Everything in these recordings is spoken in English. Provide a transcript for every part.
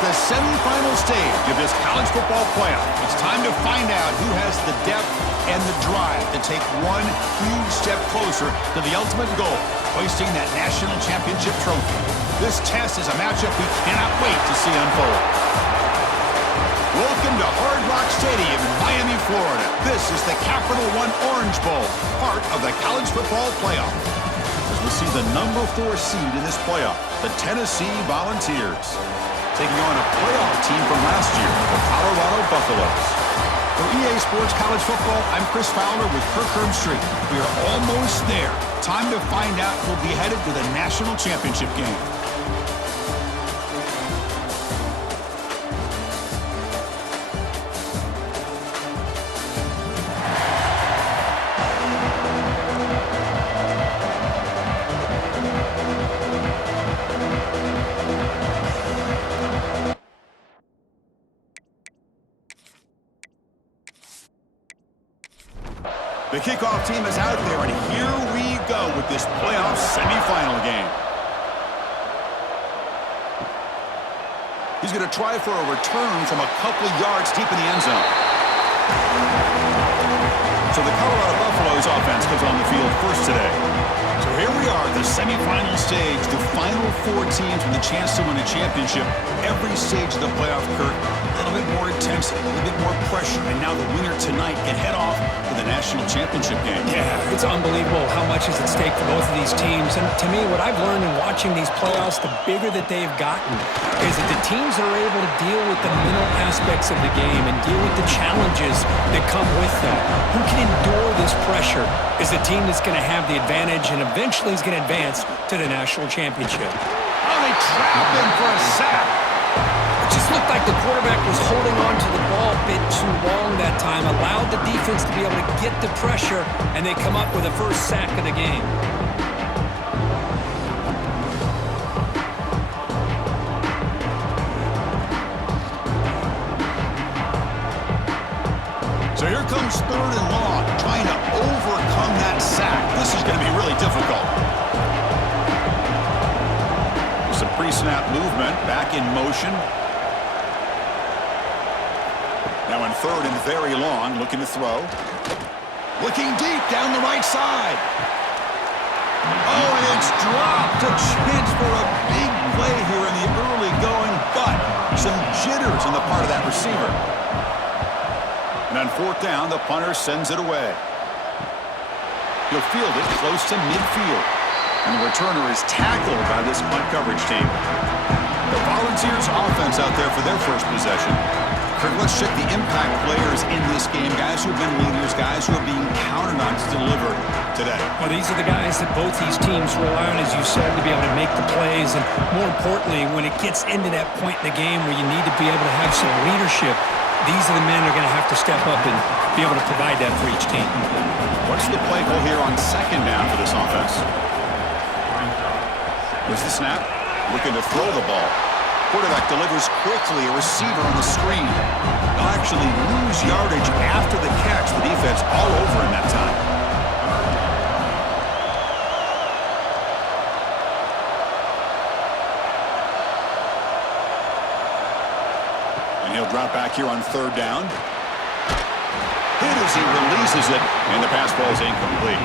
the semifinal stage of this college football playoff. It's time to find out who has the depth and the drive to take one huge step closer to the ultimate goal, hoisting that national championship trophy. This test is a matchup we cannot wait to see unfold. Welcome to Hard Rock Stadium in Miami, Florida. This is the Capital One Orange Bowl, part of the college football playoff. As we see the number 4 seed in this playoff, the Tennessee Volunteers, taking on a playoff team from last year, the Colorado Buffaloes. For EA Sports College Football, I'm Chris Fowler with Kirk Herbstreit. We are almost there. Time to find out who'll be headed to the national championship game. The kickoff team is out there, and here we go with this playoff semifinal game. He's going to try for a return from a couple of yards deep in the end zone. So the Colorado Buffaloes offense comes on the field first today. So here we are, the semifinal stage, the final 4 teams with a chance to win a championship. Every stage of the playoff, Kirk, a little bit more intensity, a little bit more pressure, and now the winner tonight can head off to the national championship game. Yeah, it's unbelievable how much is at stake for both of these teams. And to me, what I've learned in watching these playoffs, the bigger that they've gotten, is that the teams that are able to deal with the mental aspects of the game and deal with the challenges that come with that, who can endure this pressure, is the team that's going to have the advantage and eventually is going to advance to the national championship. Oh, they trapped him for a sack. It just looked like the quarterback was holding on to the ball a bit too long that time, allowed the defense to be able to get the pressure, and they come up with the first sack of the game. So here comes 3rd and long, trying to overcome that sack. This is going to be really difficult. There's some pre-snap movement, back in motion. Now in 3rd and very long, looking to throw. Looking deep down the right side. Oh, and it's dropped. A chance for a big play here in the early going, but some jitters on the part of that receiver. And on 4th down, the punter sends it away. He'll field it close to midfield. And the returner is tackled by this punt coverage team. The Volunteers offense out there for their first possession. Kirk, let's check the impact players in this game. Guys who have been leaders, guys who are being counted on to deliver today. Well, these are the guys that both these teams rely on, as you said, to be able to make the plays. And more importantly, when it gets into that point in the game where you need to be able to have some leadership, these are the men that are going to have to step up and be able to provide that for each team. What's the play call here on 2nd down for this offense? Here's the snap. Looking to throw the ball. Quarterback delivers quickly. A receiver on the screen. They'll actually lose yardage after the catch. The defense all over him that time. And he'll drop back here on 3rd down. Hit as he releases it, and the pass ball is incomplete.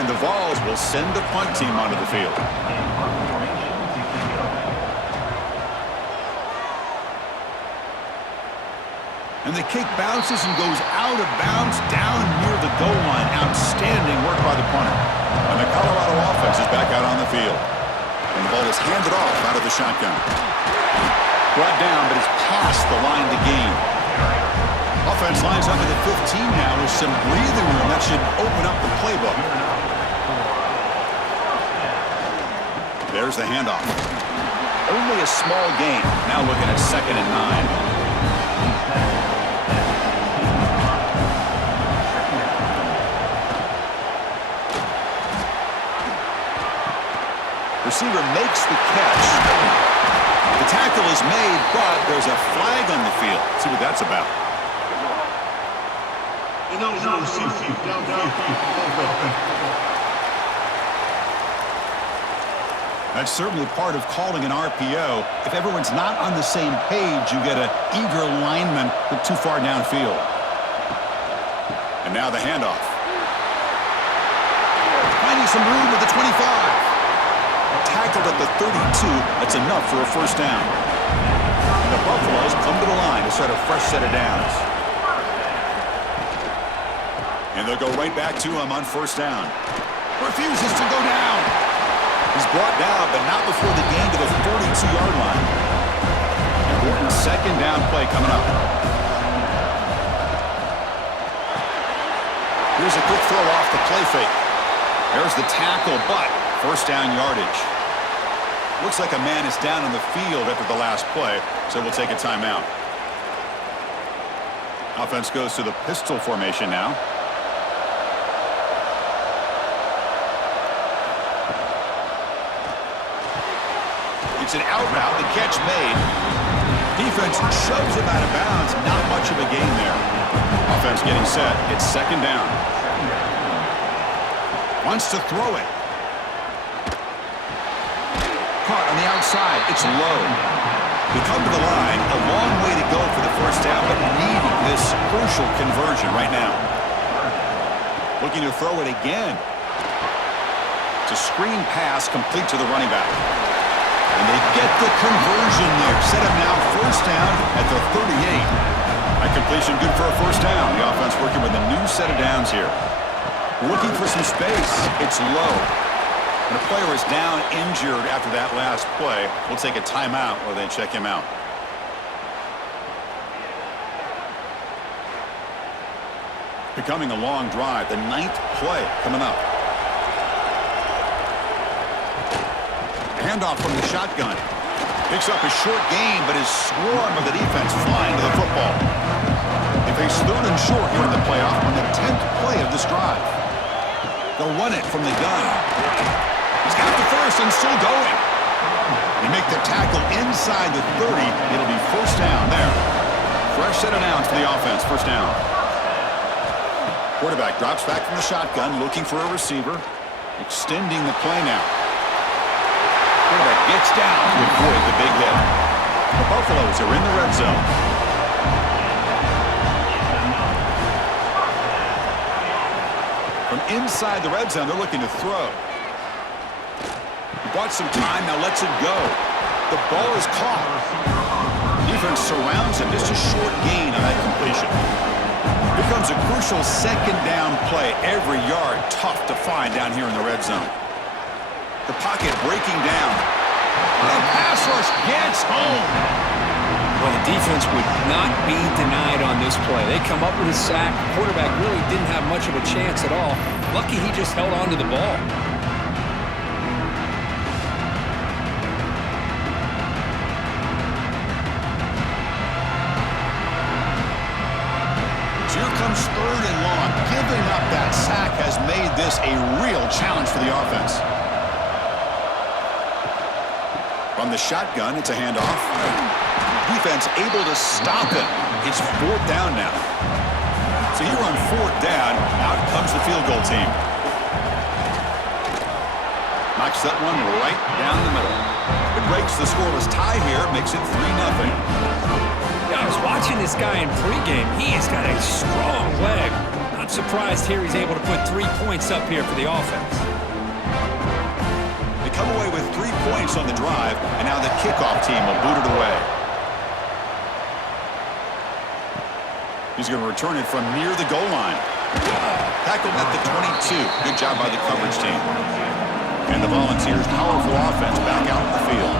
And the Vols will send the punt team onto the field. And the kick bounces and goes out of bounds down near the goal line. Outstanding work by the punter. And the Colorado offense is back out on the field. And the ball is handed off out of the shotgun. Brought down, but it's past the line to gain. Offense lines up at the 15 now with some breathing room. That should open up the playbook. There's the handoff. Only a small gain. Now looking at 2nd and 9. Receiver makes the catch. The tackle is made, but there's a flag on the field. Let's see what that's about. That's certainly part of calling an RPO. If everyone's not on the same page, you get an eager lineman but too far downfield. And now the handoff. Finding some room at the 25. Tackled at the 32. That's enough for a first down. The Buffaloes come to the line to start a fresh set of downs. And they'll go right back to him on first down. Refuses to go down. He's brought down, but not before the gain to the 42-yard line. Important second down play coming up. Here's a quick throw off the play fake. There's the tackle, but first down yardage. Looks like a man is down on the field after the last play, so we'll take a timeout. Offense goes to the pistol formation now. It's an out route, the catch made. Defense shoves him out of bounds. Not much of a gain there. Offense getting set. It's second down. Wants to throw it. Caught on the outside. It's low. We come to the line. A long way to go for the first down, but needing this crucial conversion right now. Looking to throw it again. It's a screen pass complete to the running back. And they get the conversion there. Set up now first down at the 38. That completion good for a first down. The offense working with a new set of downs here. Looking for some space. It's low. And the player is down injured after that last play. We'll take a timeout while they check him out. Becoming a long drive. The 9th play coming up. Handoff from the shotgun. Picks up a short gain, but his swarm of the defense flying to the football. They face third and short here in the playoff on the 10th play of this drive. They'll run it from the gun. He's got the first and still going. They make the tackle inside the 30. It'll be first down there. Fresh set of downs for the offense. First down. Quarterback drops back from the shotgun, looking for a receiver. Extending the play now. Quarterback gets down to avoid the big hit. The Buffaloes are in the red zone. From inside the red zone, they're looking to throw. He bought some time, now lets it go. The ball is caught. Defense surrounds him. Just a short gain on that completion. Here comes a crucial second down play. Every yard tough to find down here in the red zone. The pocket breaking down. The pass rush gets home. Well, the defense would not be denied on this play. They come up with a sack. The quarterback really didn't have much of a chance at all. Lucky he just held on to the ball. So here comes third and long. Giving up that sack has made this a real challenge for the offense. From the shotgun, it's a handoff. Defense able to stop him. It's fourth down now. So here on fourth down, out comes the field goal team. Knocks that one right down the middle. It breaks the scoreless tie here, makes it 3-0. Yeah, I was watching this guy in pregame. He has got a strong leg. Not surprised here he's able to put 3 points up here for the offense. They come away with 3 points on the drive, and now the kickoff team will boot it away. He's going to return it from near the goal line. Tackled at the 22. Good job by the coverage team. And the Volunteers' powerful offense back out in the field.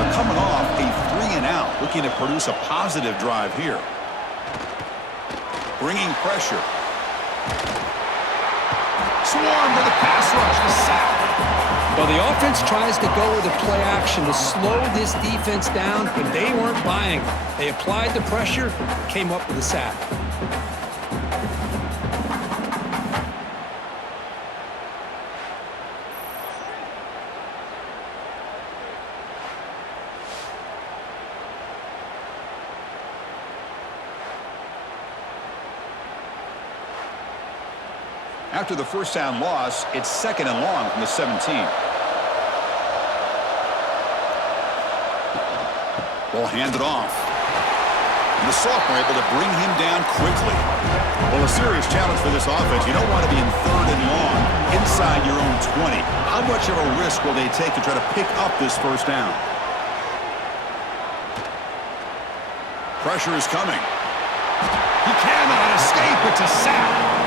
They're coming off a 3-and-out, looking to produce a positive drive here. Bringing pressure. Swarm to the pass rush. The sack. Well, the offense tries to go with a play action to slow this defense down, but they weren't buying it. They applied the pressure, came up with a sack. After the first down loss, it's second and long from the 17. They'll hand it off. And the sophomore able to bring him down quickly. Well, a serious challenge for this offense. You don't want to be in 3rd and long inside your own 20. How much of a risk will they take to try to pick up this first down? Pressure is coming. He cannot escape. It's a sack.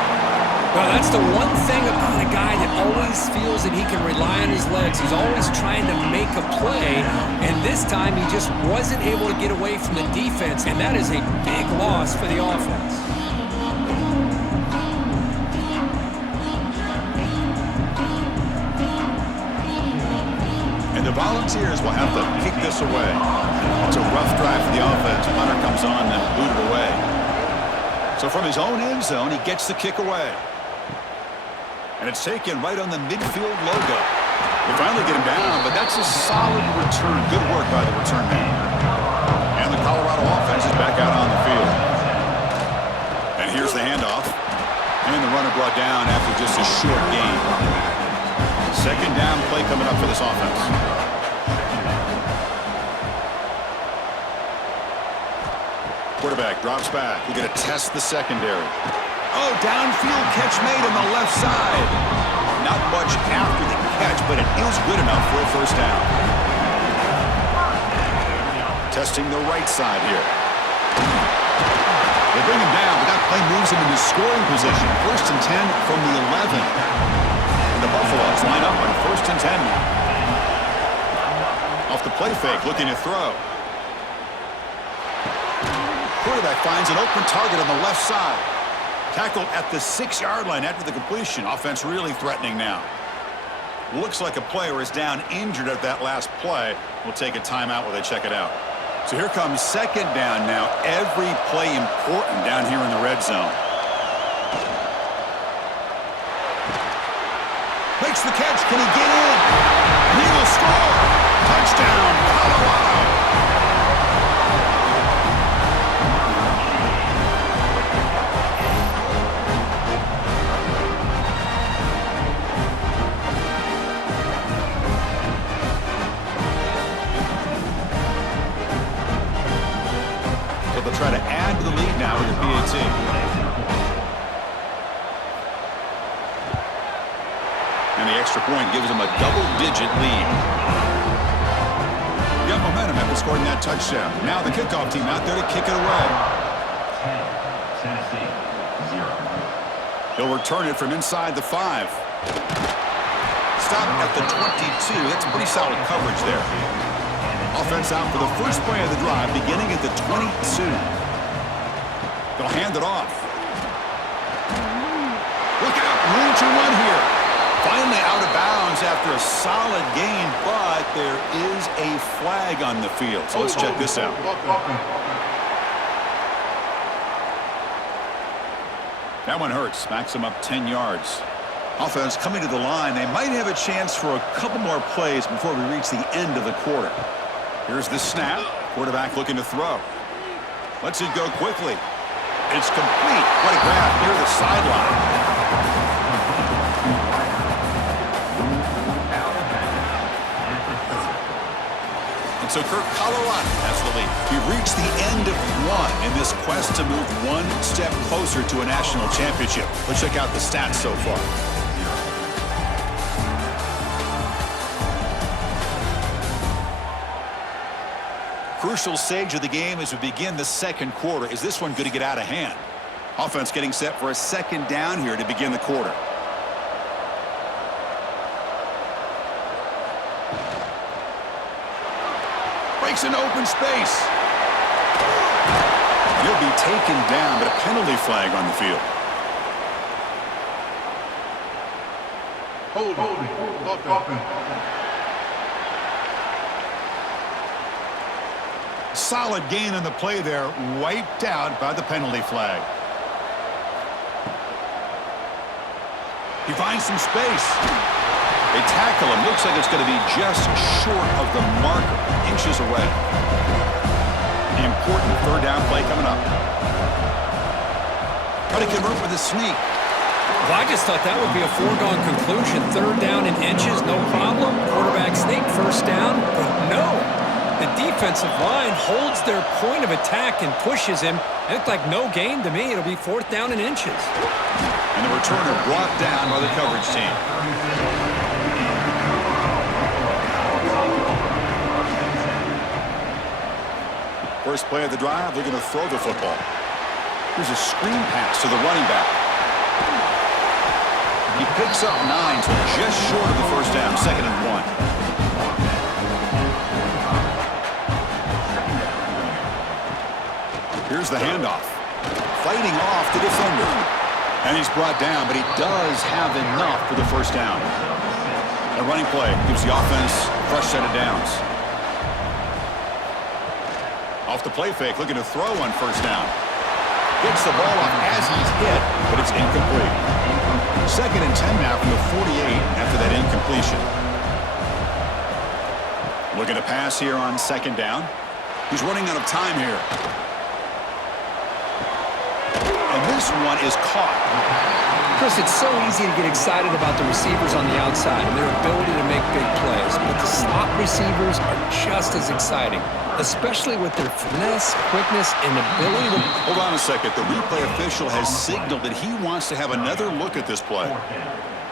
Well, that's the one thing about a guy that always feels that he can rely on his legs. He's always trying to make a play, and this time he just wasn't able to get away from the defense, and that is a big loss for the offense. And the Volunteers will have to kick this away. It's a rough drive for the offense. Hunter comes on and booted away. So from his own end zone, he gets the kick away. And it's taken right on the midfield logo. They finally get him down, but that's a solid return. Good work by the return man. And the Colorado offense is back out on the field. And here's the handoff. And the runner brought down after just a short gain. Second down play coming up for this offense. Quarterback drops back. We're going to test the secondary. Oh, downfield catch made on the left side. Not much after the catch, but it is good enough for a first down. Testing the right side here. They bring him down, but that play moves him into scoring position. 1st and 10 from the 11. And the Buffaloes line up on 1st and 10 now. Off the play fake, looking to throw. Quarterback finds an open target on the left side. Tackled at the 6-yard line after the completion. Offense really threatening now. Looks like a player is down injured at that last play. We'll take a timeout while they check it out. So here comes second down now. Every play important down here in the red zone. Makes the catch. Can he get in? He will score. Touchdown, Colorado. Try to add to the lead now with the PAT. And the extra point gives them a double-digit lead. Got momentum after scoring that touchdown. Now the kickoff team out there to kick it away. He'll return it from inside the 5. Stop at the 22. That's pretty solid coverage there. Offense out for the first play of the drive, beginning at the 22. They'll hand it off. Look out, room to run here. Finally out of bounds after a solid gain, but there is a flag on the field. So let's check this out. That one hurts. Backs them up 10 yards. Offense coming to the line. They might have a chance for a couple more plays before we reach the end of the quarter. Here's the snap. Quarterback looking to throw. Lets it go quickly. It's complete. What a grab near the sideline. And so Colorado has the lead. We've reached the end of one in this quest to move one step closer to a national championship. Let's check out the stats so far. Crucial stage of the game as we begin the second quarter. Is this one going to get out of hand? Offense getting set for a second down here to begin the quarter. Breaks an open space. He'll be taken down, but a penalty flag on the field. Holding. Solid gain on the play there, wiped out by the penalty flag. He finds some space. They tackle him. Looks like it's going to be just short of the marker, inches away. The important third down play coming up. Try to convert with a sneak. Well, I just thought that would be a foregone conclusion. Third down in inches, no problem. Quarterback sneak, first down, but no. The defensive line holds their point of attack and pushes him. It looked like no gain to me. It'll be 4th down in inches. And the returner brought down by the coverage team. First play of the drive, they're going to throw the football. Here's a screen pass to the running back. He picks up 9, so just short of the first down, 2nd and 1. Here's the handoff. Fighting off the defender. And he's brought down, but he does have enough for the first down. A running play gives the offense a fresh set of downs. Off the play fake, looking to throw on first down. Gets the ball off as he's hit, but it's incomplete. 2nd and 10 now from the 48 after that incompletion. Looking to pass here on 2nd down. He's running out of time here. And this one is caught. Chris, it's so easy to get excited about the receivers on the outside and their ability to make big plays, but the slot receivers are just as exciting, especially with their finesse, quickness, and ability to... Hold on a second. The replay official has signaled that he wants to have another look at this play.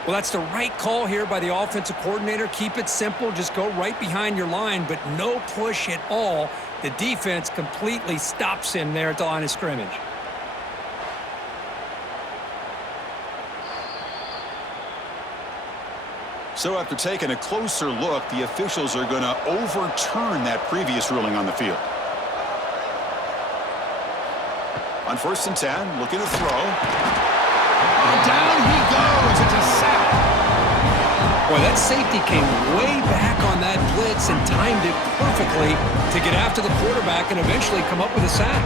Well, that's the right call here by the offensive coordinator. Keep it simple. Just go right behind your line, but no push at all. The defense completely stops him there at the line of scrimmage. So after taking a closer look, the officials are going to overturn that previous ruling on the field. On 1st and 10, looking to throw. And down he goes. It's a sack. Boy, that safety came way back on that blitz and timed it perfectly to get after the quarterback and eventually come up with a sack.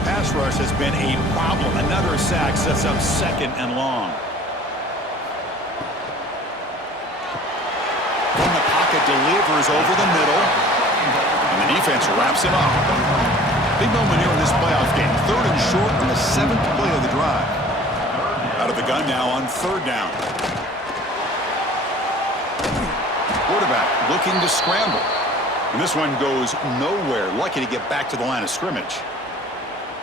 Pass rush has been a problem. Another sack sets up 2nd and long. From the pocket, delivers over the middle. And the defense wraps him up. Big moment here in this playoff game. 3rd and short on the 7th play of the drive. Out of the gun now on 3rd down. Quarterback looking to scramble. And this one goes nowhere. Lucky to get back to the line of scrimmage.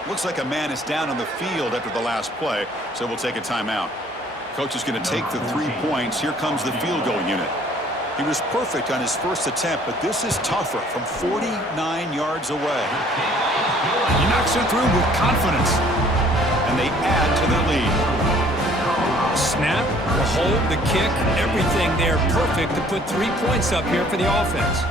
Looks like a man is down on the field after the last play, so we'll take a timeout. Coach is going to take the 3 points. Here comes the field goal unit. He was perfect on his first attempt, but this is tougher from 49 yards away. He knocks it through with confidence, and they add to their lead. Snap, the hold, the kick, everything there perfect to put 3 points up here for the offense.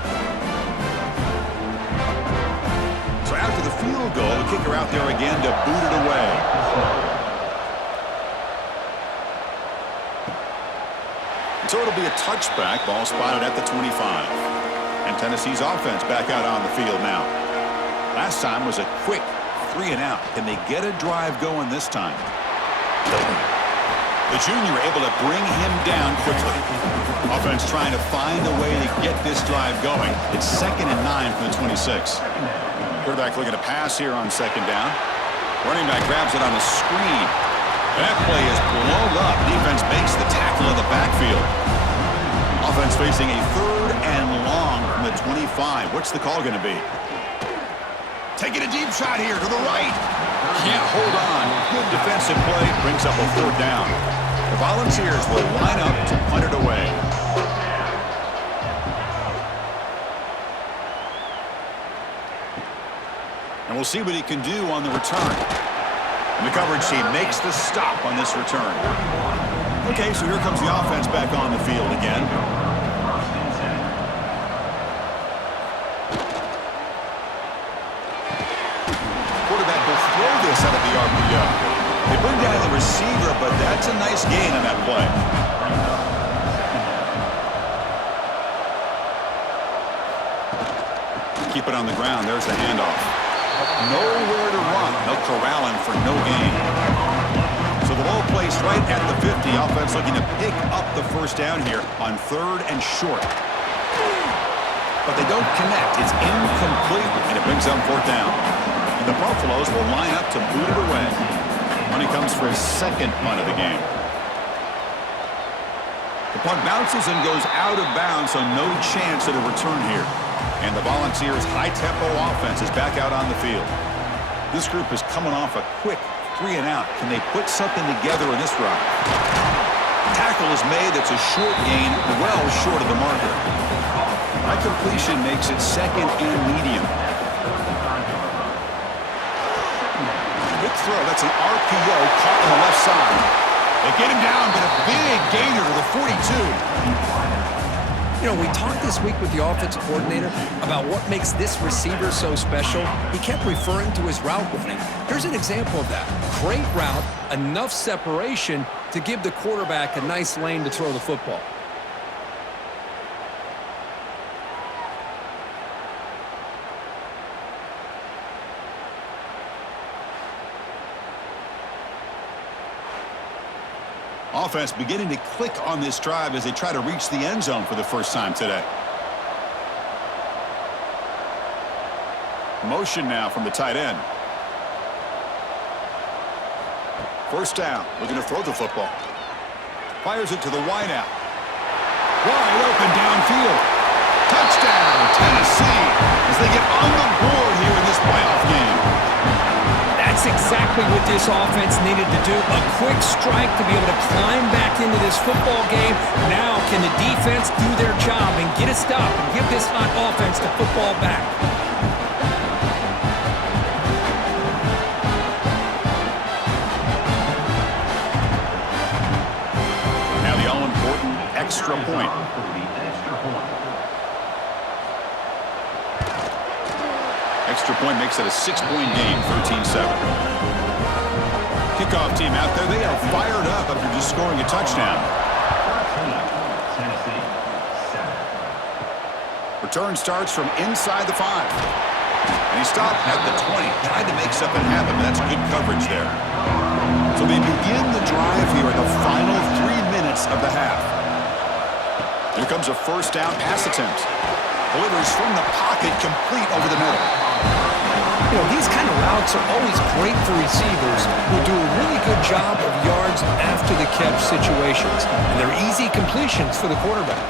After the field goal, the kicker out there again to boot it away. So it'll be a touchback. Ball spotted at the 25. And Tennessee's offense back out on the field now. Last time was a quick 3 and out. Can they get a drive going this time? The junior able to bring him down quickly. Offense trying to find a way to get this drive going. It's 2nd and 9 from the 26. Quarterback looking to pass here on 2nd down. Running back grabs it on the screen. That play is blown up. Defense makes the tackle in the backfield. Offense facing a 3rd and long from the 25. What's the call going to be? Taking a deep shot here to the right. Can't hold on. Good defensive play. Brings up a 4th down. The Volunteers will line up to punt it away. And we'll see what he can do on the return. And the coverage team makes the stop on this return. Okay, so here comes the offense back on the field again. Quarterback will throw this out of the RPO. They bring down the receiver, but that's a nice gain on that play. Keep it on the ground. There's the handoff. Nowhere to run. They'll corral him for no gain. So the ball placed right at the 50. Offense looking to pick up the first down here on 3rd and short. But they don't connect. It's incomplete, and it brings up 4th down. And The Buffaloes will line up to boot it away. Money comes for his second punt of the game. The punt bounces and goes out of bounds, so no chance at a return here. And the Volunteers' high-tempo offense is back out on the field. This group is coming off a quick 3-and-out. Can they put something together in this drive? Tackle is made. That's a short gain, well short of the marker. High completion makes it second and medium. Good throw. That's an RPO caught on the left side. They get him down, but a big gainer to the 42. You know, we talked this week with the offensive coordinator about what makes this receiver so special. He kept referring to his route running. Here's an example of that. Great route, enough separation to give the quarterback a nice lane to throw the football. Offense beginning to click on this drive as they try to reach the end zone for the first time today. Motion now from the tight end. First down, looking to throw the football. Fires it to the wideout. Wide open downfield. Touchdown, Tennessee, as they get on the board here in this playoff game. That's exactly what this offense needed to do. A quick strike to be able to climb back into this football game. Now can the defense do their job and get a stop and give this hot offense the football back? Now the all-important extra point. Extra point makes it a 6-point game, 13-7. Kickoff team out there, they are fired up after just scoring a touchdown. Return starts from inside the 5. And he stopped at the 20, tried to make something happen, but that's good coverage there. So they begin the drive here in the final 3 minutes of the half. Here comes a first down pass attempt. Delivers from the pocket, complete over the middle. You know, these kind of routes are always great for receivers who do a really good job of yards after the catch situations. And they're easy completions for the quarterback.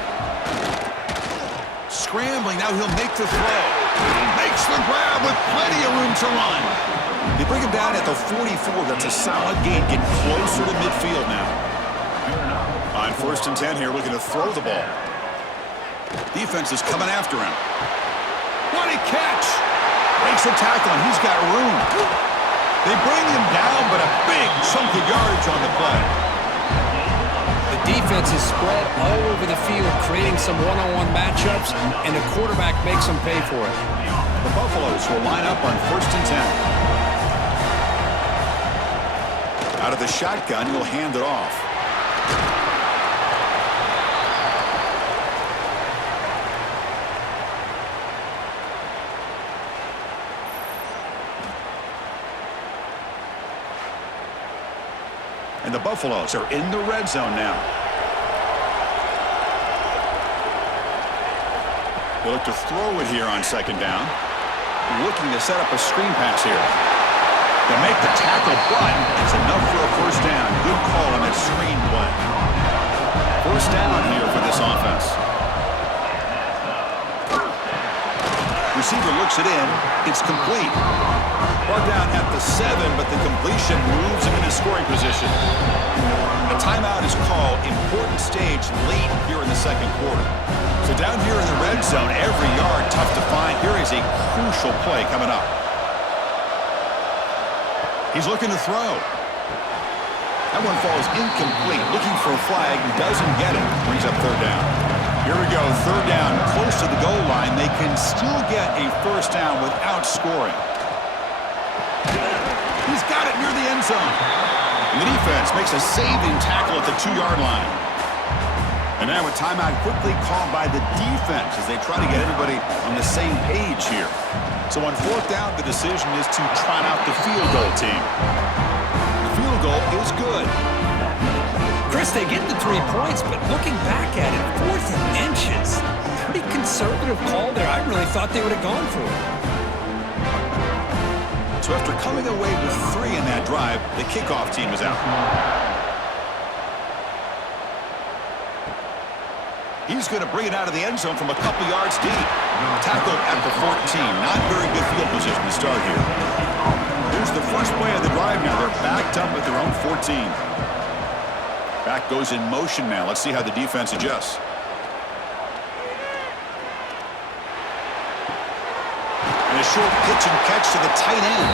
Scrambling, now he'll make the throw. Makes the grab with plenty of room to run. They bring him down at the 44. That's a solid gain, getting closer to midfield now. On 1st and 10 here, looking to throw the ball. Defense is coming after him. What a catch! Breaks a tackle, and he's got room. They bring him down, but a big chunk of yardage on the play. The defense is spread all over the field, creating some one-on-one matchups, and the quarterback makes them pay for it. The Buffaloes will line up on 1st and 10. Out of the shotgun, he'll hand it off. And the Buffaloes are in the red zone now. They look to throw it here on 2nd down. Looking to set up a screen pass here. To make the tackle, but it's enough for a first down. Good call on that screen play. First down here for this offense. Receiver looks it in. It's complete. Brought down at the 7, but the completion moves him into scoring position. A timeout is called. Important stage late here in the 2nd quarter. So down here in the red zone, every yard tough to find. Here is a crucial play coming up. He's looking to throw. That one falls incomplete. Looking for a flag, doesn't get it. Brings up 3rd down. Here we go, 3rd down, close to the goal line. They can still get a first down without scoring. He's got it near the end zone. And the defense makes a saving tackle at the 2-yard line. And now a timeout quickly called by the defense as they try to get everybody on the same page here. So on 4th down, the decision is to trot out the field goal team. The field goal is good. Chris, they get the 3 points, but looking back at it, 4th and inches. Pretty conservative call there. I really thought they would have gone for it. So after coming away with 3 in that drive, the kickoff team is out. He's going to bring it out of the end zone from a couple yards deep. Tackled at the 14. Not very good field position to start here. Here's the first play of the drive now. They're backed up at their own 14. Back goes in motion now. Let's see how the defense adjusts. And a short pitch and catch to the tight end.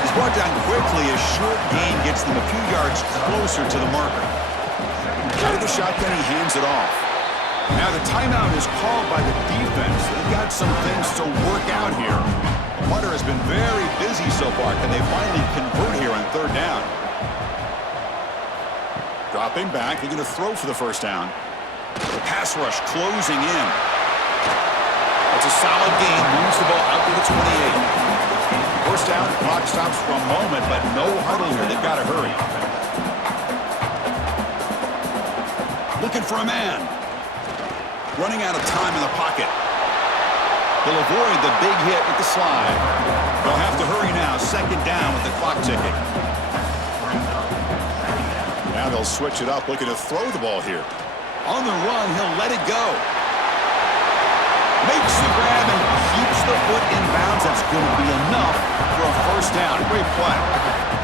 He's brought down quickly. A short gain gets them a few yards closer to the marker. Out of the shotgun, he hands it off. Now the timeout is called by the defense. They've got some things to work out here. The punter has been very busy so far. Can they finally convert here on 3rd down? Dropping back. They're going to throw for the first down. The pass rush closing in. It's a solid gain. Moves the ball out to the 28. First down. Clock stops for a moment, but no huddle here. They've got to hurry. Looking for a man. Running out of time in the pocket. They'll avoid the big hit with the slide. They'll have to hurry now. 2nd down with the clock ticking. Now they'll switch it up, looking to throw the ball here. On the run, he'll let it go. Makes the grab and keeps the foot in bounds. That's going to be enough for a first down. Great play.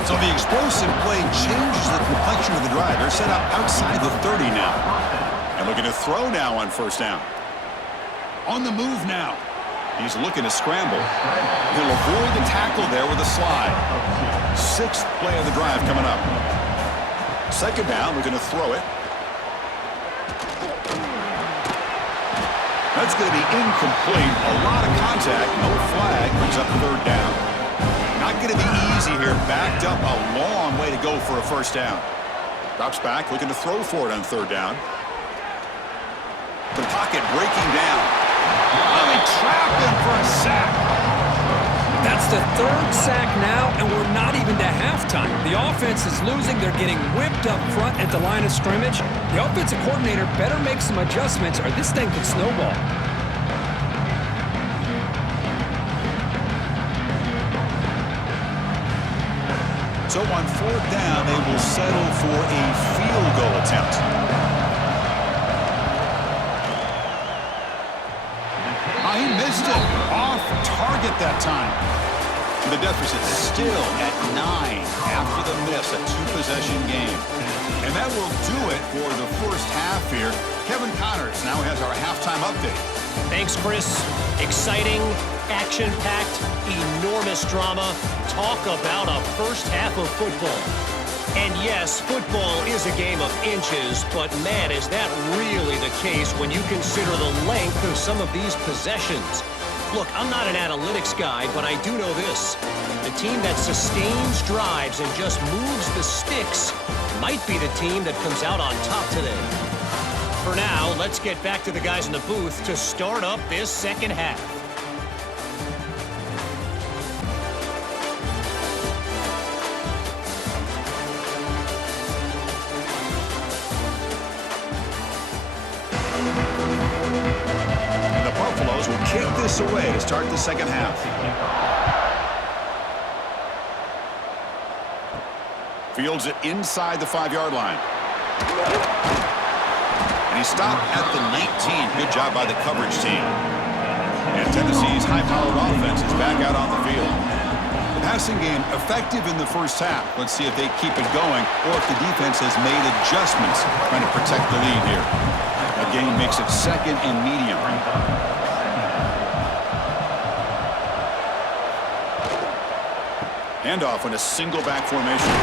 So the explosive play changes the complexion of the drive. They're set up outside the 30 now. And looking to throw now on first down. On the move now. He's looking to scramble. He'll avoid the tackle there with a slide. 6th play of the drive coming up. 2nd down, we're going to throw it. That's going to be incomplete. A lot of contact, no flag. Brings up 3rd down. Not going to be easy here. Backed up a long way to go for a first down. Drops back, looking to throw for it on 3rd down. The pocket breaking down. Oh, they trap him for a sack. That's the 3rd sack now, and we're not even to halftime. The offense is losing. They're getting whipped up front at the line of scrimmage. The offensive coordinator better make some adjustments or this thing could snowball. So on 4th down, they will settle for a field goal attempt. He missed it. Off target that time. The deficit still at 9 after the miss, a 2-possession game. And that will do it for the first half here. Kevin Connors now has our halftime update. Thanks, Chris. Exciting, action-packed, enormous drama. Talk about a first half of football. And yes, football is a game of inches, but man, is that really the case when you consider the length of some of these possessions. Look, I'm not an analytics guy, but I do know this. The team that sustains drives and just moves the sticks might be the team that comes out on top today. For now, let's get back to the guys in the booth to start up this second half. Kick this away to start the second half. Fields it inside the 5-yard line. And he stopped at the 19. Good job by the coverage team. And Tennessee's high-powered offense is back out on the field. The passing game effective in the first half. Let's see if they keep it going or if the defense has made adjustments trying to protect the lead here. That game makes it 2nd and medium. Handoff in a single back formation.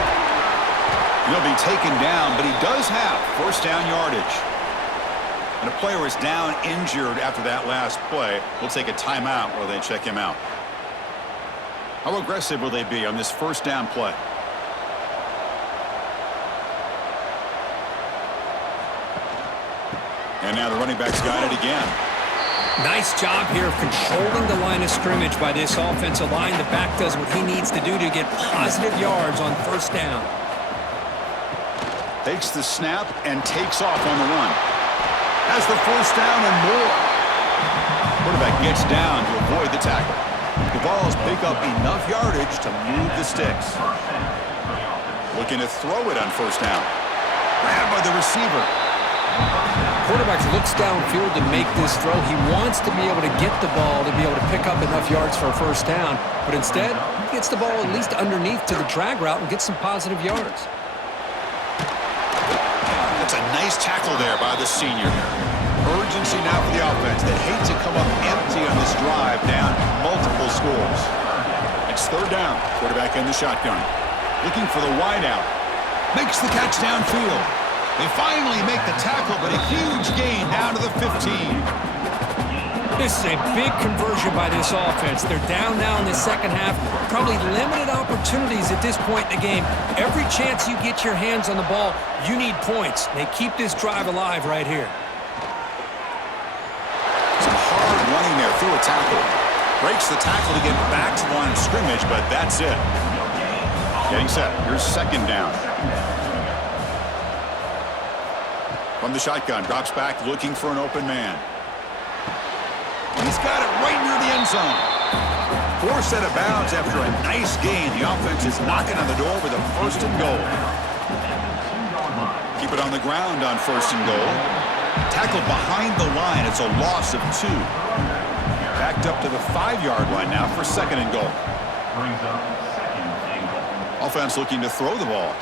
He'll be taken down, but he does have first down yardage. And a player is down injured after that last play. We'll take a timeout while they check him out. How aggressive will they be on this first down play? And now the running back's got it again. Nice job here of controlling the line of scrimmage by this offensive line. The back does what he needs to do to get positive yards on first down. Takes the snap and takes off on the run. Has the first down and more. Quarterback gets down to avoid the tackle. The balls pick up enough yardage to move the sticks. Looking to throw it on first down. Grabbed by the receiver. Quarterback looks downfield to make this throw. He wants to be able to get the ball to be able to pick up enough yards for a first down. But instead, he gets the ball at least underneath to the drag route and gets some positive yards. That's a nice tackle there by the senior. Urgency now for the offense. They hate to come up empty on this drive, down multiple scores. It's third down. Quarterback in the shotgun. Looking for the wideout. Makes the catch downfield. They finally make the tackle, but a huge gain down to the 15. This is a big conversion by this offense. They're down now in the second half. Probably limited opportunities at this point in the game. Every chance you get your hands on the ball, you need points. They keep this drive alive right here. Some hard running there through a tackle. Breaks the tackle to get back to the line of scrimmage, but that's it. Getting set. Here's second down. From the shotgun, drops back looking for an open man. He's got it right near the end zone. Forced out of bounds after a nice gain. The offense is knocking on the door with a first and goal. Keep it on the ground on first and goal. Tackled behind the line. It's a loss of 2. Backed up to the 5-yard line now for second and goal. Offense looking to throw the ball.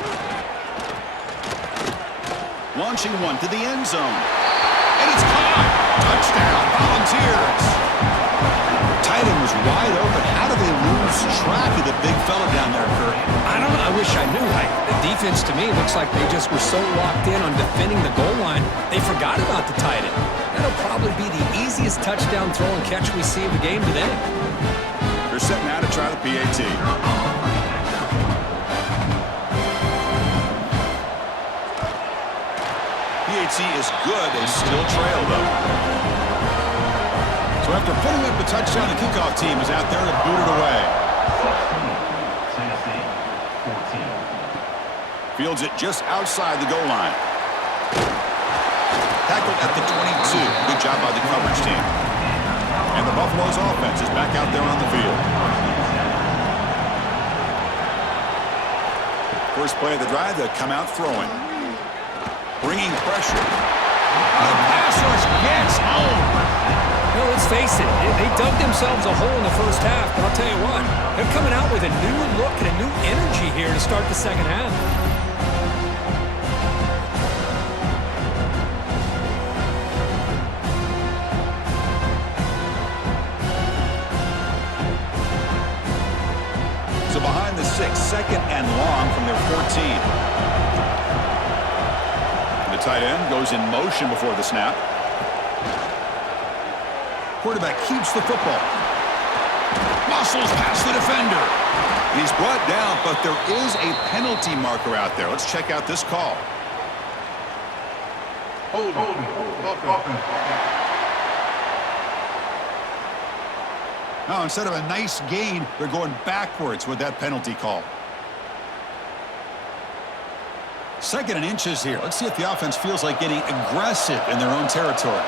Launching one to the end zone. And it's caught. Touchdown, Volunteers. Tight end was wide open. How do they lose track of the big fella down there, Kirk? I don't know. I wish I knew. The defense, to me, looks like they just were so locked in on defending the goal line, they forgot about the tight end. That'll probably be the easiest touchdown throw and catch we see of the game today. They're set now to try the PAT. PAT is good. They still trail, though. So after putting up the touchdown, the kickoff team is out there to boot it away. Fields it just outside the goal line. Tackled at the 22. Good job by the coverage team. And the Buffalo's offense is back out there on the field. First play of the drive, they'll come out throwing. Bringing pressure. The pass rush gets home. Well, let's face it, they dug themselves a hole in the first half, but I'll tell you what, they're coming out with a new look and a new energy here to start the second half. So behind the 6, second and long from their 14. Tight end goes in motion before the snap. Quarterback keeps the football. Muscles past the defender. He's brought down, but there is a penalty marker out there. Let's check out this call. Now, instead of a nice gain, they're going backwards with that penalty call. Second and inches here. Let's see if the offense feels like getting aggressive in their own territory.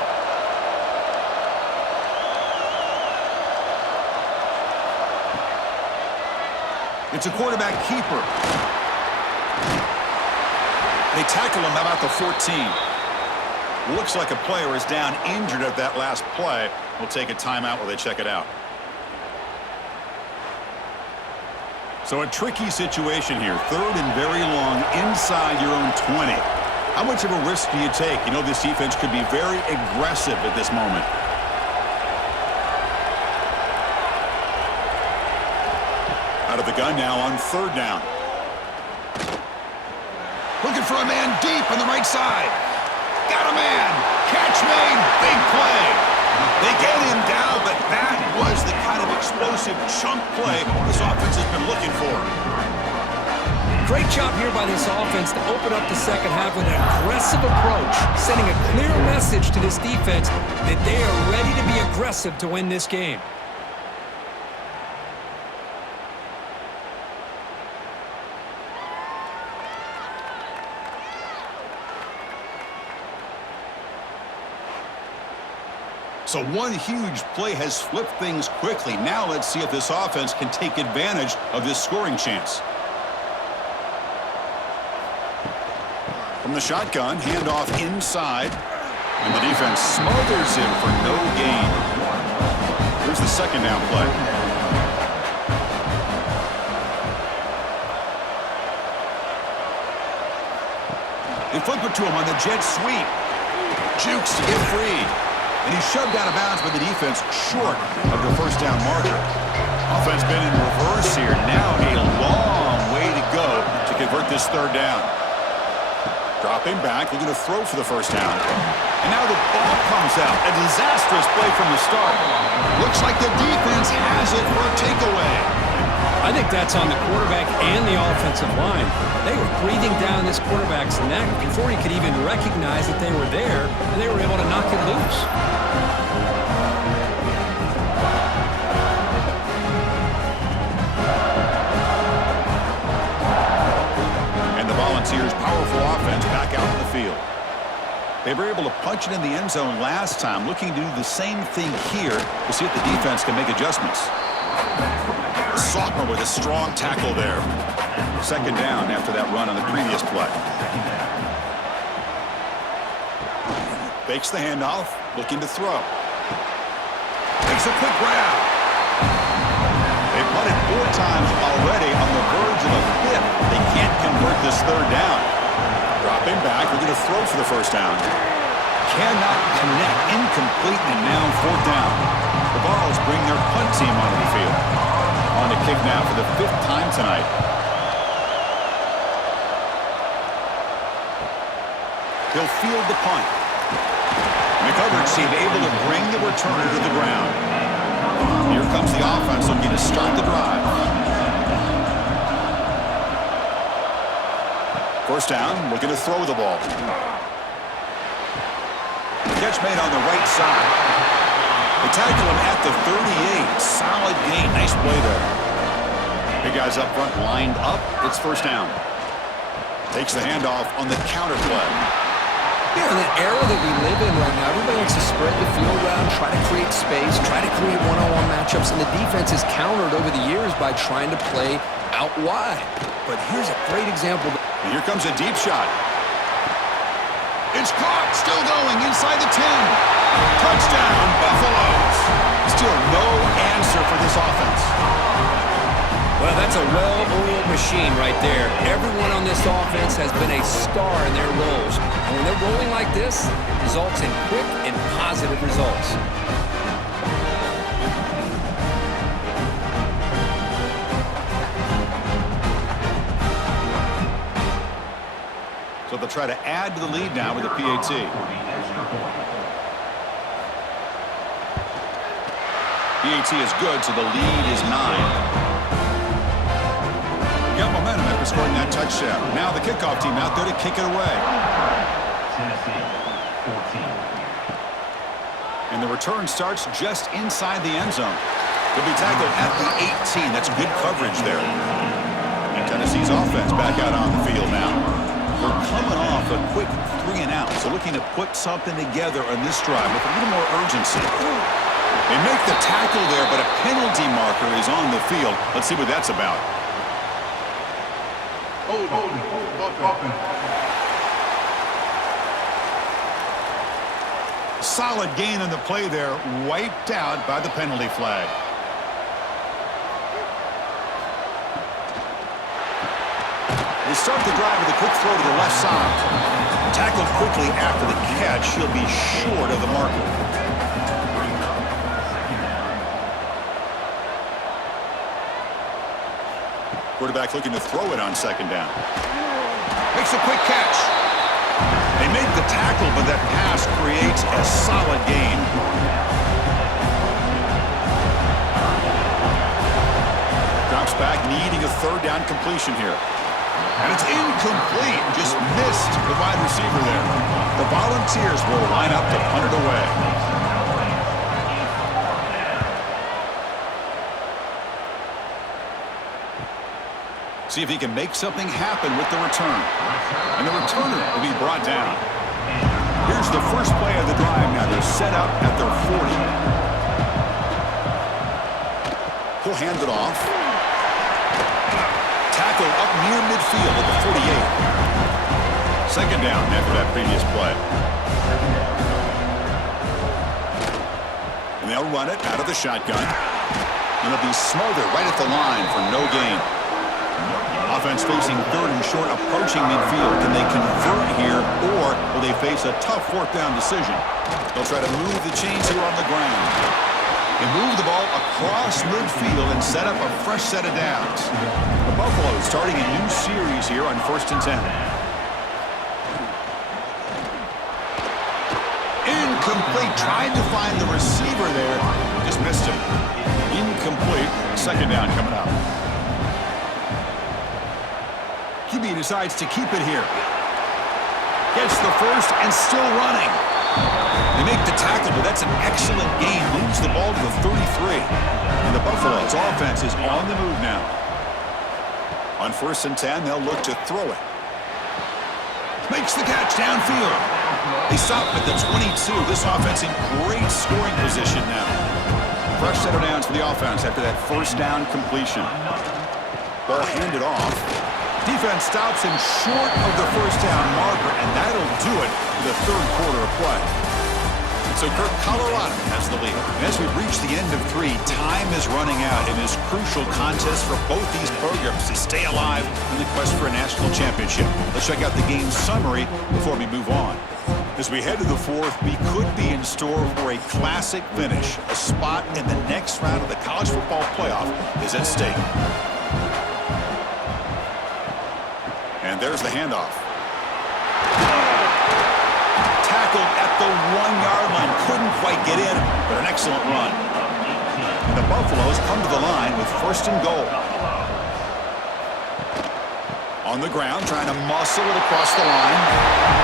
It's a quarterback keeper. They tackle him about the 14. Looks like a player is down injured at that last play. We'll take a timeout while they check it out. So a tricky situation here. Third and very long inside your own 20. How much of a risk do you take? You know this defense could be very aggressive at this moment. Out of the gun now on third down. Looking for a man deep on the right side. Got a man. Catch made. Big play. They get him down, but that was the kind of explosive chunk play this offense has been looking for. Great job here by this offense to open up the second half with an aggressive approach, sending a clear message to this defense that they are ready to be aggressive to win this game. So one huge play has flipped things quickly. Now let's see if this offense can take advantage of this scoring chance. From the shotgun, handoff inside. And the defense smothers him for no gain. Here's the second down play. They flip it to him on the jet sweep. Jukes to get free. And he's shoved out of bounds by the defense short of the first down marker. Offense been in reverse here. Now a long way to go to convert this third down. Dropping back, looking to throw for the first down. And now the ball comes out. A disastrous play from the start. Looks like the defense has it for a takeaway. I think that's on the quarterback and the offensive line. They were breathing down this quarterback's neck before he could even recognize that they were there, and they were able to knock it loose. And the Volunteers' powerful offense back out in the field. They were able to punch it in the end zone last time, looking to do the same thing here to see if the defense can make adjustments. Sophomore with a strong tackle there. Second down after that run on the previous play. Fakes the handoff, looking to throw. Makes a quick grab. They've punted 4 times already on the verge of a fifth. They can't convert this third down. Dropping back, looking to throw for the first down. Cannot connect, incomplete, and now fourth down. The Vols bring their punt team onto the field. On to kick now for the 5th time tonight. He'll field the punt. And the coverage team able to bring the returner to the ground. Here comes the offense looking to start the drive. First down, looking to throw the ball. Catch made on the right side. They tackle him at the 38. Solid gain. Nice play there. Big guys up front lined up. It's first down. Takes the handoff on the counter play. Yeah, in the era that we live in right now, everybody wants to spread the field around, try to create space, try to create one-on-one matchups, and the defense is countered over the years by trying to play out wide. But here's a great example. And here comes a deep shot. It's caught. Still going inside the 10. Touchdown, Buffaloes. Still no answer for this offense. Well, that's a well-oiled machine right there. Everyone on this offense has been a star in their roles. And when they're rolling like this, it results in quick and positive results. So they'll try to add to the lead now with a PAT. PAT is good, so the lead is 9. Got momentum after scoring that touchdown. Now the kickoff team out there to kick it away. And the return starts just inside the end zone. They'll be tackled at the 18. That's good coverage there. And Tennessee's offense back out on the field now. We're coming off a quick 3 and out, so looking to put something together on this drive with a little more urgency. They make the tackle there, but a penalty marker is on the field. Let's see what that's about. Solid gain on the play there, wiped out by the penalty flag. They start the drive with a quick throw to the left side. Tackled quickly after the catch. He'll be short of the marker. Quarterback looking to throw it on second down. Makes a quick catch. They make the tackle, but that pass creates a solid gain. Drops back, needing a third down completion here. And it's incomplete. Just missed the wide receiver there. The Volunteers will line up to punt it away. See if he can make something happen with the return. And the returner will be brought down. Here's the first play of the drive now. They're set up at their 40. He'll hand it off. Tackle up near midfield at the 48. Second down after that previous play. And they'll run it out of the shotgun. And it'll be smothered right at the line for no gain. Offense facing third and short, approaching midfield. Can they convert here, or will they face a tough fourth down decision? They'll try to move the chains here on the ground. They move the ball across midfield and set up a fresh set of downs. The Buffaloes starting a new series here on 1st and 10. Incomplete. Tried to find the receiver there. Just missed him. Incomplete. Second down coming up. QB decides to keep it here. Gets the first and still running. They make the tackle, but that's an excellent gain. Moves the ball to the 33. And the Buffaloes offense is on the move now. On 1st and 10, they'll look to throw it. Makes the catch downfield. They stop at the 22. This offense in great scoring position now. Fresh set of downs for the offense after that first down completion. Ball handed off. Defense stops him short of the first down marker, and that'll do it for the third quarter of play. So Kirk, Colorado has the lead. And as we reach the end of 3, time is running out in this crucial contest for both these programs to stay alive in the quest for a national championship. Let's check out the game summary before we move on. As we head to the 4th, we could be in store for a classic finish. A spot in the next round of the college football playoff is at stake. And there's the handoff. Tackled at the 1-yard line. Couldn't quite get in, but an excellent run. And the Buffaloes come to the line with 1st and goal. On the ground, trying to muscle it across the line.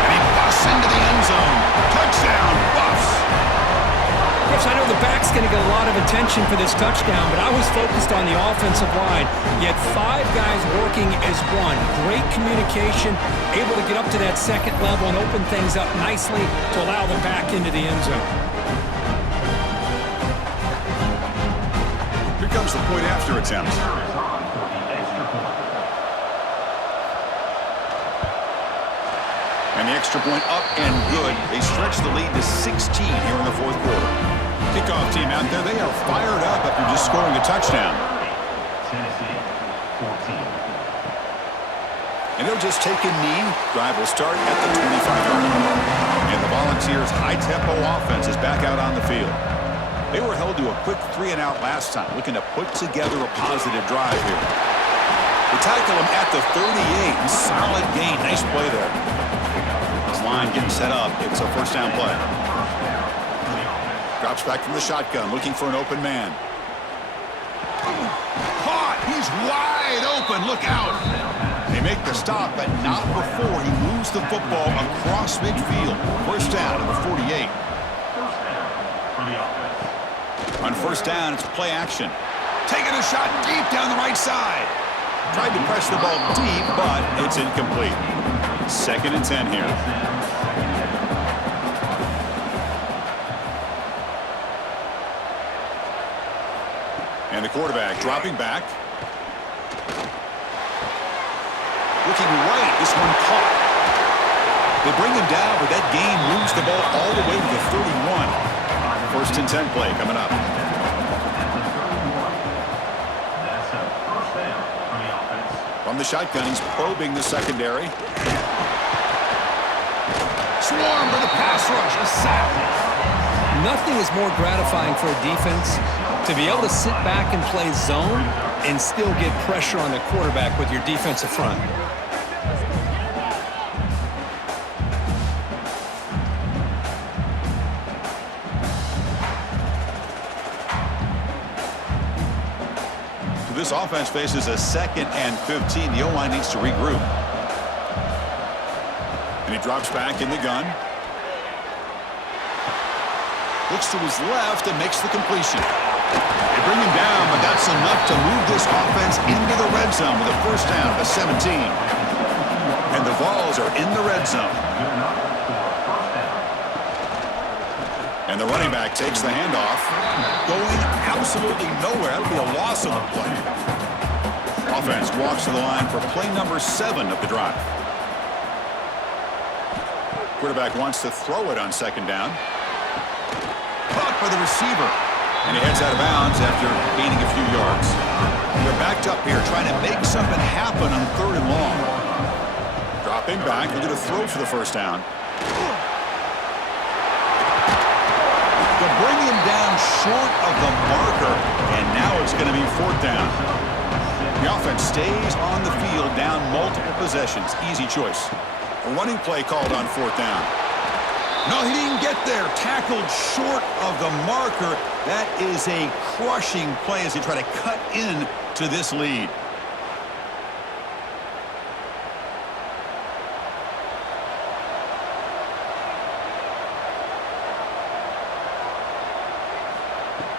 And he busts into the end zone. Touchdown, Buffs! Chris, I know the back's going to get a lot of attention for this touchdown, but I was focused on the offensive line. You had 5 guys working as one. Great communication, able to get up to that second level and open things up nicely to allow the back into the end zone. Here comes the point after attempt. And the extra point up and good. They stretch the lead to 16 here in the 4th quarter. Kickoff team out there, they are fired up after just scoring a touchdown. And they'll just take a knee. Drive will start at the 25-yard line. And the Volunteers' high-tempo offense is back out on the field. They were held to a quick 3-and-out last time, looking to put together a positive drive here. They tackle him at the 38. Solid gain. Nice play there. This line getting set up. It's a first down play. Drops back from the shotgun, looking for an open man. Caught! He's wide open. Look out! They make the stop, but not before he moves the football across midfield. First down at the 48. On first down, it's play action. Taking a shot deep down the right side. Tried to press the ball deep, but it's incomplete. 2nd and 10 here. And the quarterback dropping back. Looking right, this one caught. They bring him down, but that gain moves the ball all the way to the 31. 1st and 10 play coming up. From the shotgun, he's probing the secondary. Swarm for the pass rush, a sack. Nothing is more gratifying for a defense to be able to sit back and play zone and still get pressure on the quarterback with your defensive front. This offense faces a 2nd and 15. The O-line needs to regroup. And he drops back in the gun. Looks to his left and makes the completion. They bring him down, but that's enough to move this offense into the red zone with a first down at 17. And the Vols are in the red zone. And the running back takes the handoff, going absolutely nowhere. That'll be a loss of the play. Offense walks to the line for play number 7 of the drive. Quarterback wants to throw it on second down. Caught by the receiver. And he heads out of bounds after gaining a few yards. They're backed up here trying to make something happen on 3rd and long. Dropping back, looking to throw for the first down. They'll bring him down short of the marker, and now it's going to be 4th down. The offense stays on the field down multiple possessions. Easy choice. A running play called on 4th down. No, he didn't get there. Tackled short of the marker. That is a crushing play as they try to cut in to this lead.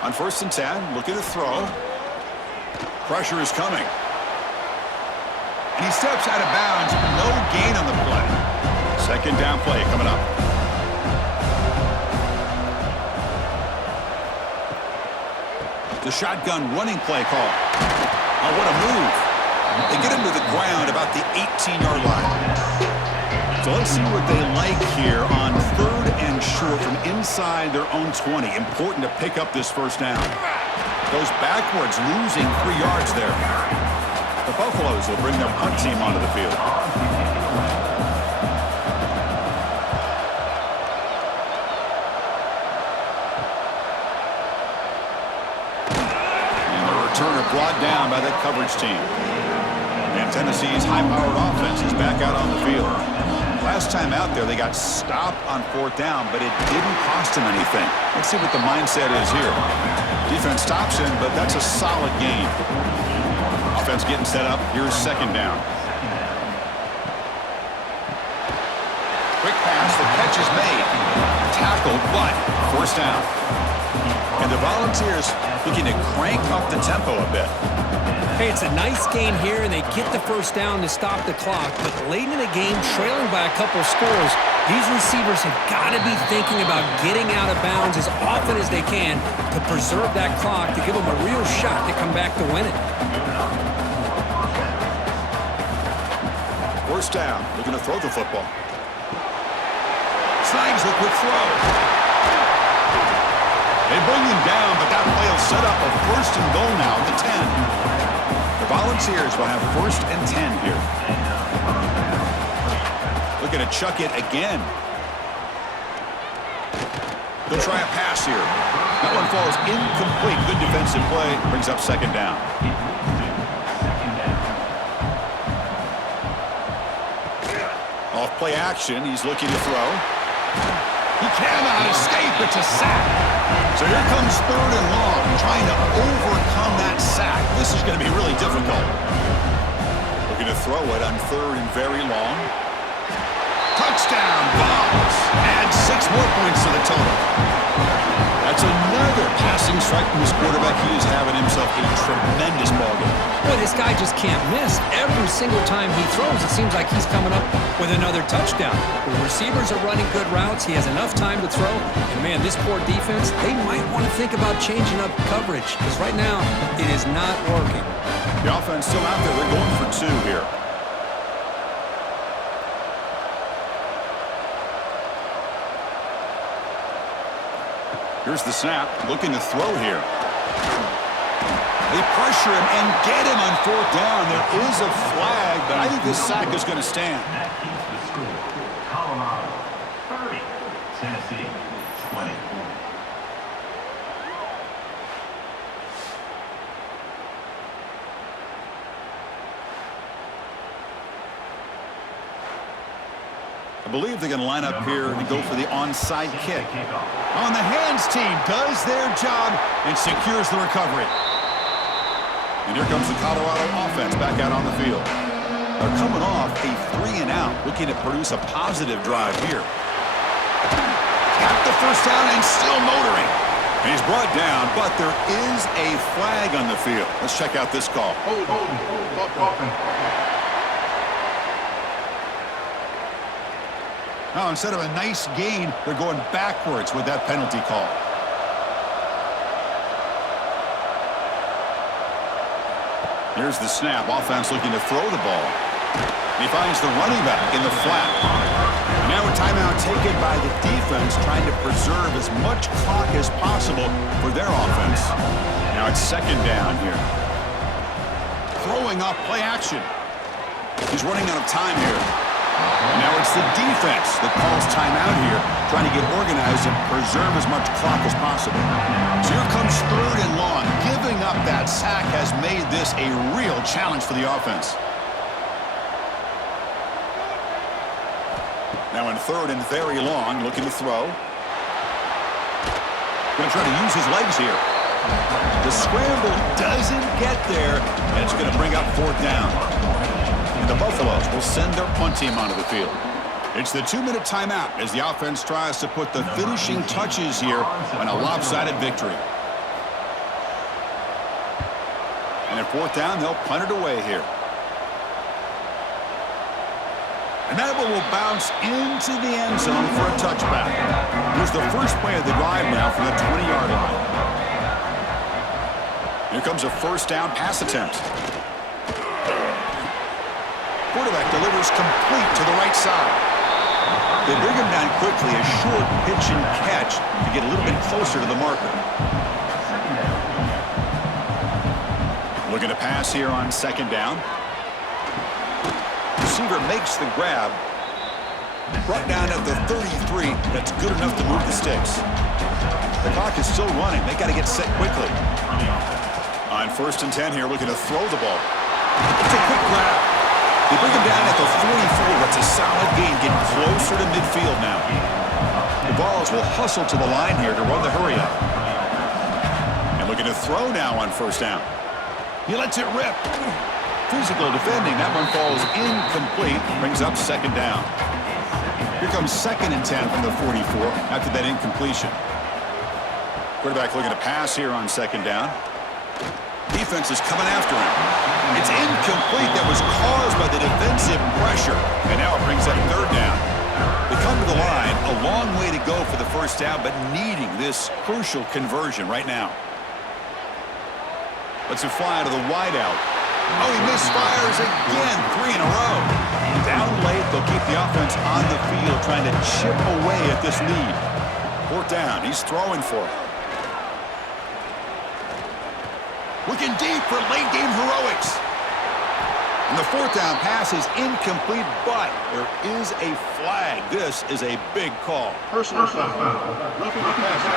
On 1st and 10, looking to throw. Pressure is coming. And he steps out of bounds. No gain on the play. 2nd down play coming up. The shotgun running play call. Oh, what a move. They get him to the ground about the 18-yard line. So let's see what they like here on 3rd and short from inside their own 20. Important to pick up this first down. Goes backwards, losing 3 yards there. The Buffaloes will bring their punt team onto the field. Turner brought down by that coverage team. And Tennessee's high-powered offense is back out on the field. Last time out there, they got stopped on 4th down, but it didn't cost them anything. Let's see what the mindset is here. Defense stops him, but that's a solid gain. Offense getting set up. Here's 2nd down. Quick pass. The catch is made. Tackled, but 1st down. And the Volunteers looking to crank up the tempo a bit. Hey, it's a nice game here, and they get the 1st down to stop the clock. But late in the game, trailing by a couple scores, these receivers have got to be thinking about getting out of bounds as often as they can to preserve that clock, to give them a real shot to come back to win it. 1st down, looking to throw the football. Snags the quick throw. They bring him down, but that play will set up a 1st and goal now at the 10. The Volunteers will have 1st and 10 here. Looking to chuck it again. They'll try a pass here. That one falls incomplete. Good defensive play. Brings up 2nd down. Off play action. He's looking to throw. He cannot escape. It's a sack. So here comes 3rd and long, trying to overcome that sack. This is going to be really difficult. Looking to throw it on 3rd and very long. Touchdown, Vols. Add 6 more points to the total. That's another passing strike from his quarterback. He is having himself a tremendous ballgame. Boy, this guy just can't miss. Every single time he throws, it seems like he's coming up with another touchdown. The receivers are running good routes. He has enough time to throw. And, man, this poor defense, they might want to think about changing up coverage because right now it is not working. The offense still out there. They're going for 2 here. Here's the snap. Looking to throw here. They pressure him and get him on 4th down. There is a flag, but I think this sack is going to stand. The score, Colorado 30, Tennessee 20. I believe they're going to line up here and go for the onside kick. On the hands team does their job and secures the recovery. And here comes the Colorado offense back out on the field. They're coming off a 3-and-out, looking to produce a positive drive here. Got the 1st down and still motoring. And he's brought down, but there is a flag on the field. Let's check out this call. Now, instead of a nice gain, they're going backwards with that penalty call. Here's the snap. Offense looking to throw the ball. He finds the running back in the flat. And now a timeout taken by the defense, trying to preserve as much clock as possible for their offense. Now it's second down here. Throwing off play action. He's running out of time here. And now it's the defense that calls timeout here, trying to get organized and preserve as much clock as possible. So here comes third and long. Giving up that sack has made this a real challenge for the offense. Now in third and very long, looking to throw. Going to try to use his legs here. The scramble doesn't get there, and it's going to bring up fourth down. And the Buffaloes will send their punt team onto the field. It's the 2-minute timeout as the offense tries to put the finishing touches here on a lopsided victory. And at fourth down, they'll punt it away here. And that one will bounce into the end zone for a touchback. Here's the first play of the drive now from the 20-yard line. Here comes a first down pass attempt. Quarterback delivers complete to the right side. They bring him down quickly, a short pitch and catch to get a little bit closer to the marker. Looking to pass here on second down. Receiver makes the grab. Brought down at the 33. That's good enough to move the sticks. The clock is still running. They got to get set quickly. On first and 10 here, looking to throw the ball. It's a quick grab. They bring him down at the 44. That's a solid gain, getting closer to midfield now. The Balls will hustle to the line here to run the hurry up. And looking to throw now on first down. He lets it rip. Physical defending. That one falls incomplete. Brings up second down. Here comes second and 10 from the 44 after that incompletion. Quarterback looking to pass here on second down. Defense is coming after him. It's incomplete. That was caused by the defensive pressure. And now it brings up third down. They come to the line. A long way to go for the first down, but needing this crucial conversion right now. Let's it fly to the wideout. Oh, he misfires again. 3 in a row. Down late, they'll keep the offense on the field, trying to chip away at this lead. Fourth down. He's throwing for it. Looking deep for late-game heroics. And the fourth down pass is incomplete, but there is a flag. This is a big call. Personal foul. Roughing the passer.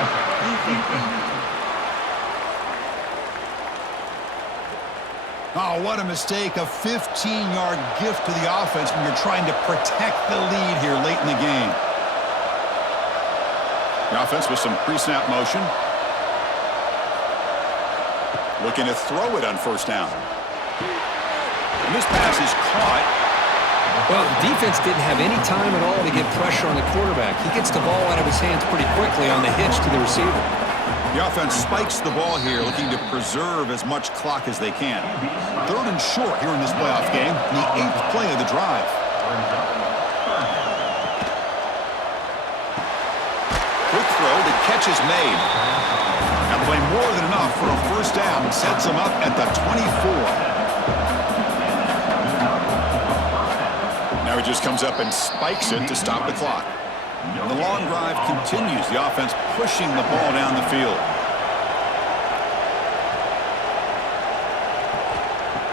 Oh, what a mistake. A 15-yard gift to the offense when you're trying to protect the lead here late in the game. The offense with some pre-snap motion. Looking to throw it on first down. And this pass is caught. Well, the defense didn't have any time at all to get pressure on the quarterback. He gets the ball out of his hands pretty quickly on the hitch to the receiver. The offense spikes the ball here, looking to preserve as much clock as they can. Third and short here in this playoff game, the 8th play of the drive. Quick throw, the catch is made. Now play more than enough for a first down. Sets him up at the 24. Now he just comes up and spikes it to stop the clock. And the long drive continues. The offense pushing the ball down the field.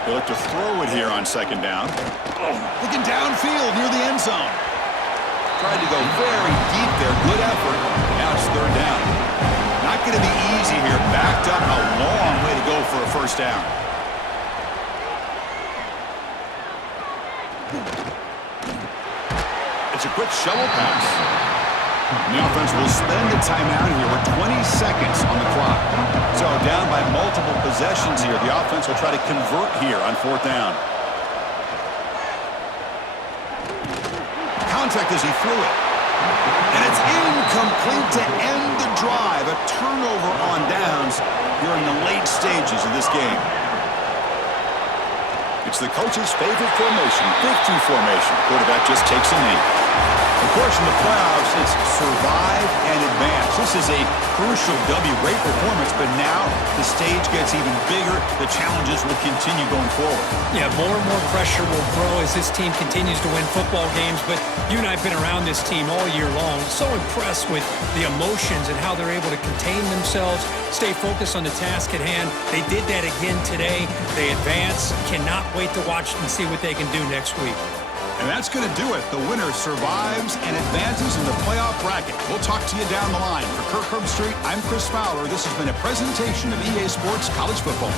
They look to throw it here on second down. Looking downfield near the end zone. Tried to go very deep there. Good effort. Now it's third down. Not going to be easy here. Backed up, a long way to go for a first down. It's a quick shovel pass. The offense will spend the timeout here with 20 seconds on the clock. So down by multiple possessions here. The offense will try to convert here on fourth down. Contact as he threw it. And it's incomplete to end the drive. A turnover on downs here in the late stages of this game. It's the coach's favorite formation, victory formation. Quarterback just takes a knee. Of course, in the playoffs, it's survive and advance. This is a crucial W. Great performance, but now the stage gets even bigger. The challenges will continue going forward. Yeah, more and more pressure will grow as this team continues to win football games, but you and I have been around this team all year long. So impressed with the emotions and how they're able to contain themselves, stay focused on the task at hand. They did that again today. They advance. Cannot wait to watch and see what they can do next week. And that's going to do it. The winner survives and advances in the playoff bracket. We'll talk to you down the line. For Kirk Herbstreit, I'm Chris Fowler. This has been a presentation of EA Sports College Football.